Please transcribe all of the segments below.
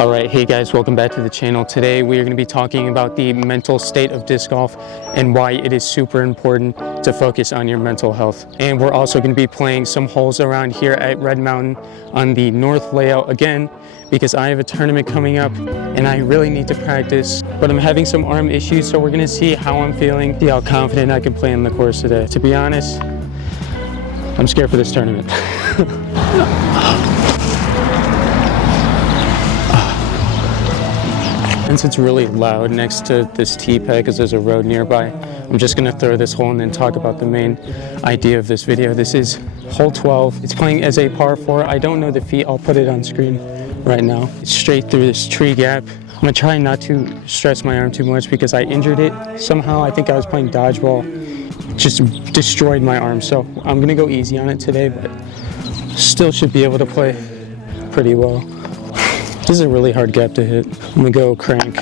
Alright, hey guys, welcome back to the channel. Today we are going to be talking about the mental state of disc golf and why it is super important to focus on your mental health. And we're also going to be playing some holes around here at Red Mountain on the north layout again because I have a tournament coming up and I really need to practice. But I'm having some arm issues, so we're going to see how I'm feeling, see how confident I can play in the course today. To be honest, I'm scared for this tournament. Since it's really loud next to this tee pad because there's a road nearby, I'm just going to throw this hole and then talk about the main idea of this video. This is hole 12. It's playing as a par 4. I don't know the feet. I'll put it on screen right now. It's straight through this tree gap. I'm going to try not to stress my arm too much because I injured it somehow. I think I was playing dodgeball. Just destroyed my arm. So I'm going to go easy on it today, but still should be able to play pretty well. This is a really hard gap to hit. I'm gonna go crank.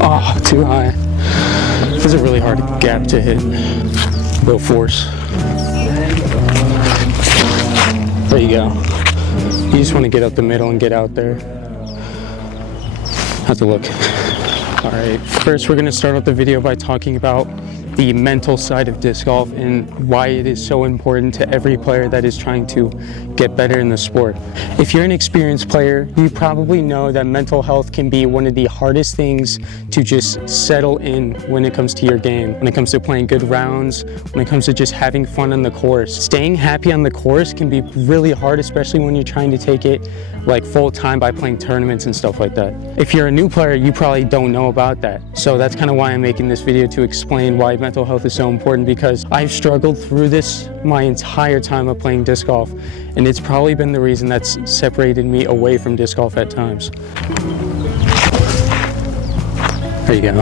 Oh, too high. This is a really hard gap to hit. Low force. There you go. You just want to get up the middle and get out there. Have to look. All right, first we're gonna start off the video by talking about the mental side of disc golf and why it is so important to every player that is trying to get better in the sport. If you're an experienced player, you probably know that mental health can be one of the hardest things to just settle in when it comes to your game, when it comes to playing good rounds, when it comes to just having fun on the course. Staying happy on the course can be really hard, especially when you're trying to take it like full time by playing tournaments and stuff like that. If you're a new player, you probably don't know about that. So that's kind of why I'm making this video, to explain why mental health is so important, because I've struggled through this my entire time of playing disc golf, and it's probably been the reason that's separated me away from disc golf at times. There you go.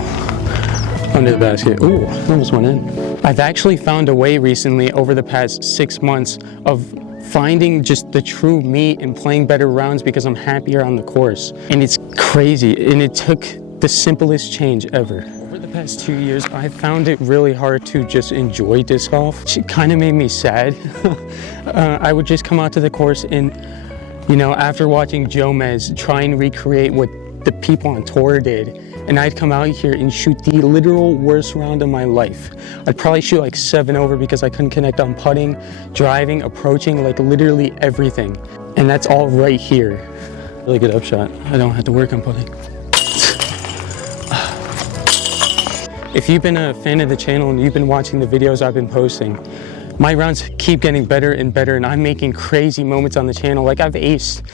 Under the basket. Ooh, almost went in. I've actually found a way recently over the past 6 months of finding just the true me and playing better rounds because I'm happier on the course. And it's crazy, and it took the simplest change ever. Over the past 2 years, I found it really hard to just enjoy disc golf. It kind of made me sad. I would just come out to the course and, you know, after watching Joe Mez try and recreate what the people on tour did, and I'd come out here and shoot the literal worst round of my life. I'd probably shoot like 7 over because I couldn't connect on putting, driving, approaching, like literally everything. And that's all right here. Really good upshot. I don't have to work on putting. If you've been a fan of the channel and you've been watching the videos I've been posting, my rounds keep getting better and better, and I'm making crazy moments on the channel. Like, I've aced,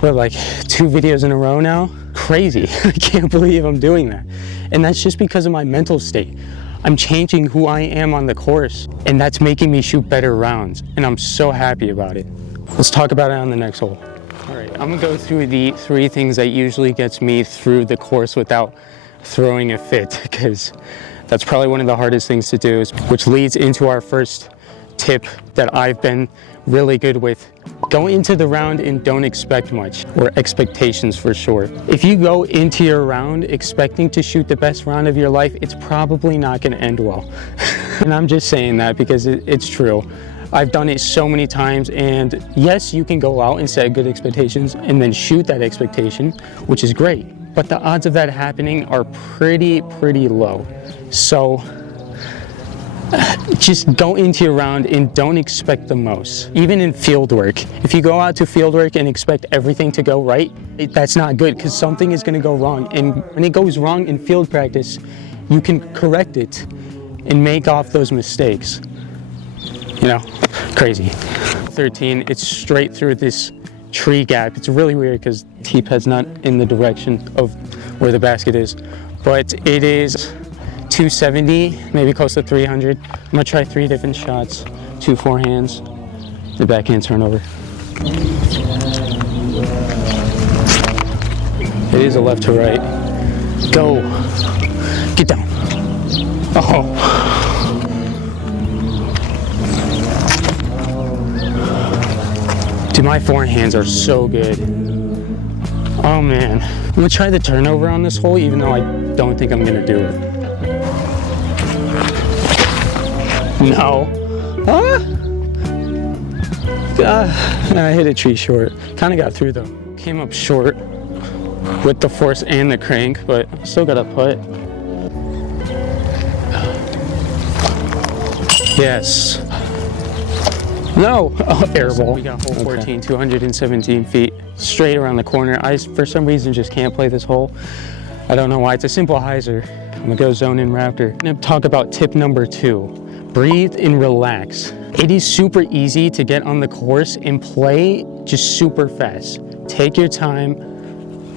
what, like 2 videos in a row now? Crazy. I can't believe I'm doing that. And that's just because of my mental state. I'm changing who I am on the course, and that's making me shoot better rounds, and I'm so happy about it. Let's talk about it on the next hole. All right, I'm gonna go through the 3 things that usually gets me through the course without throwing a fit, because that's probably one of the hardest things to do, which leads into our first tip that I've been really good with. Go into the round and don't expect much, or expectations for short. If you go into your round expecting to shoot the best round of your life, it's probably not going to end well. And I'm just saying that because it's true. I've done it so many times, and yes, you can go out and set good expectations and then shoot that expectation, which is great. But the odds of that happening are pretty low. So just go into your round and don't expect the most. Even in field work, if you go out to field work and expect everything to go right, that's not good, because something is going to go wrong. And when it goes wrong in field practice, you can correct it and make off those mistakes. You know, crazy. 13, it's straight through this tree gap. It's really weird because tee pad's not in the direction of where the basket is, but it is 270, maybe close to 300. I'm gonna try 3 different shots, 2 forehands, the backhand turnover. It is a left to right. Go, get down. Oh. Dude, my forehands are so good. Oh man. I'm gonna try the turnover on this hole, even though I don't think I'm gonna do it. No. Huh? I hit a tree short. Kind of got through though. Came up short with the force and the crank, but still got a putt. Yes. No. Oh, airball. We got hole 14, 217 feet, straight around the corner. I, for some reason, just can't play this hole. I don't know why. It's a simple hyzer. I'm gonna go zone in Raptor. I'm gonna talk about tip number 2. Breathe and relax. It is super easy to get on the course and play just super fast. Take your time,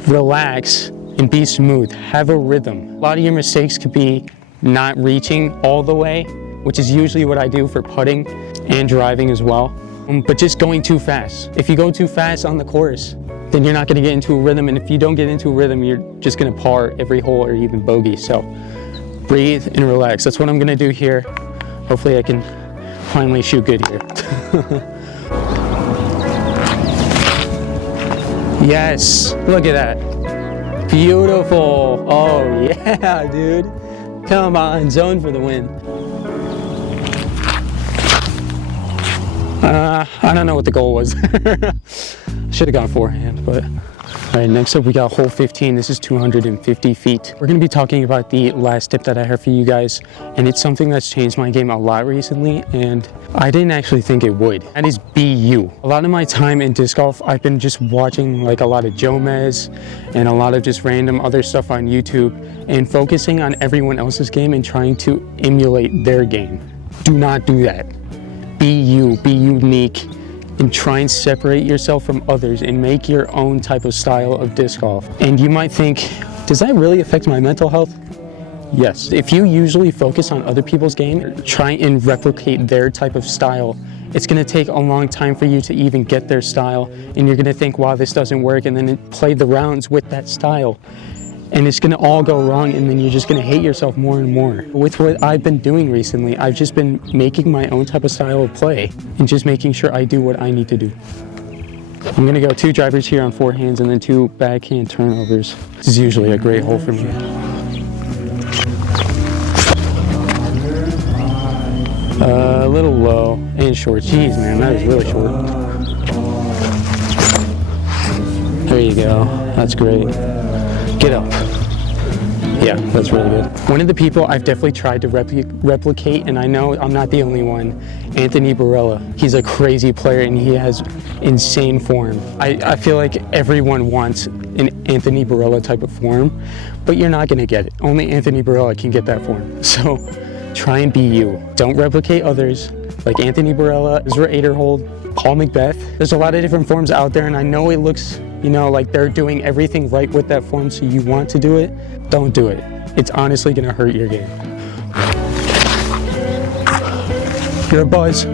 relax, and be smooth. Have a rhythm. A lot of your mistakes could be not reaching all the way, which is usually what I do for putting and driving as well. But just going too fast. If you go too fast on the course, then you're not gonna get into a rhythm. And if you don't get into a rhythm, you're just gonna par every hole or even bogey. So breathe and relax. That's what I'm gonna do here. Hopefully I can finally shoot good here. Yes, look at that. Beautiful. Oh yeah, dude. Come on, zone for the win. I don't know what the goal was. Should have gone forehand, but. All right, next up we got hole 15. This is 250 feet. We're gonna be talking about the last tip that I have for you guys, and it's something that's changed my game a lot recently, and I didn't actually think it would. That is be you. A lot of my time in disc golf, I've been just watching like a lot of Jomez and a lot of just random other stuff on YouTube and focusing on everyone else's game and trying to emulate their game. Do not do that. Be you, be unique, and try and separate yourself from others and make your own type of style of disc golf. And you might think, does that really affect my mental health? Yes. If you usually focus on other people's game, try and replicate their type of style, it's gonna take a long time for you to even get their style, and you're gonna think, wow, this doesn't work, and then play the rounds with that style. And it's gonna all go wrong, and then you're just gonna hate yourself more and more. With what I've been doing recently, I've just been making my own type of style of play and just making sure I do what I need to do. I'm gonna go 2 drivers here on forehands and then 2 backhand turnovers. This is usually a great hole for me. A little low and short. Jeez, man, that is really short. There you go. That's great. Get up. Yeah, that's really good. One of the people I've definitely tried to replicate, and I know I'm not the only one, Anthony Barella. He's a crazy player and he has insane form. I feel like everyone wants an Anthony Barella type of form, but you're not gonna get it. Only Anthony Barella can get that form. So try and be you. Don't replicate others like Anthony Barella, Ezra Aderhold, Paul Macbeth. There's a lot of different forms out there, and I know it looks, you know, like they're doing everything right with that form, so you want to do it. Don't do it. It's honestly gonna hurt your game. You're a buzz.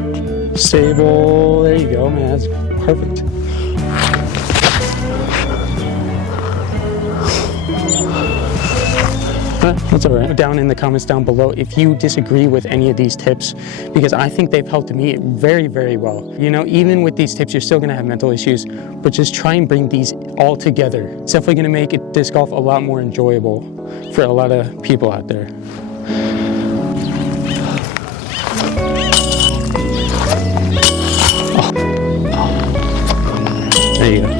Stable. There you go, man. That's perfect. That's all right. Down in the comments down below if you disagree with any of these tips, because I think they've helped me very, very well. You know, even with these tips, you're still gonna have mental issues, but just try and bring these all together. It's definitely gonna make disc golf a lot more enjoyable for a lot of people out there. There you go.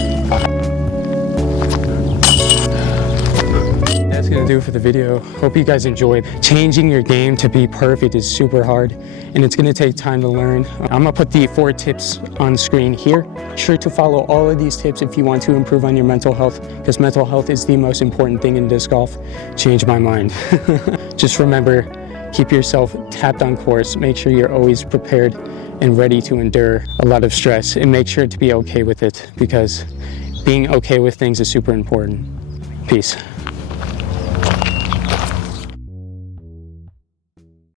That's gonna do it for the video. Hope you guys enjoyed. Changing your game to be perfect is super hard, and it's gonna take time to learn. I'm gonna put the 4 tips on screen here. Be sure to follow all of these tips if you want to improve on your mental health, because mental health is the most important thing in disc golf. Change my mind. Just remember, keep yourself tapped on course. Make sure you're always prepared and ready to endure a lot of stress, and make sure to be okay with it, because being okay with things is super important. Peace.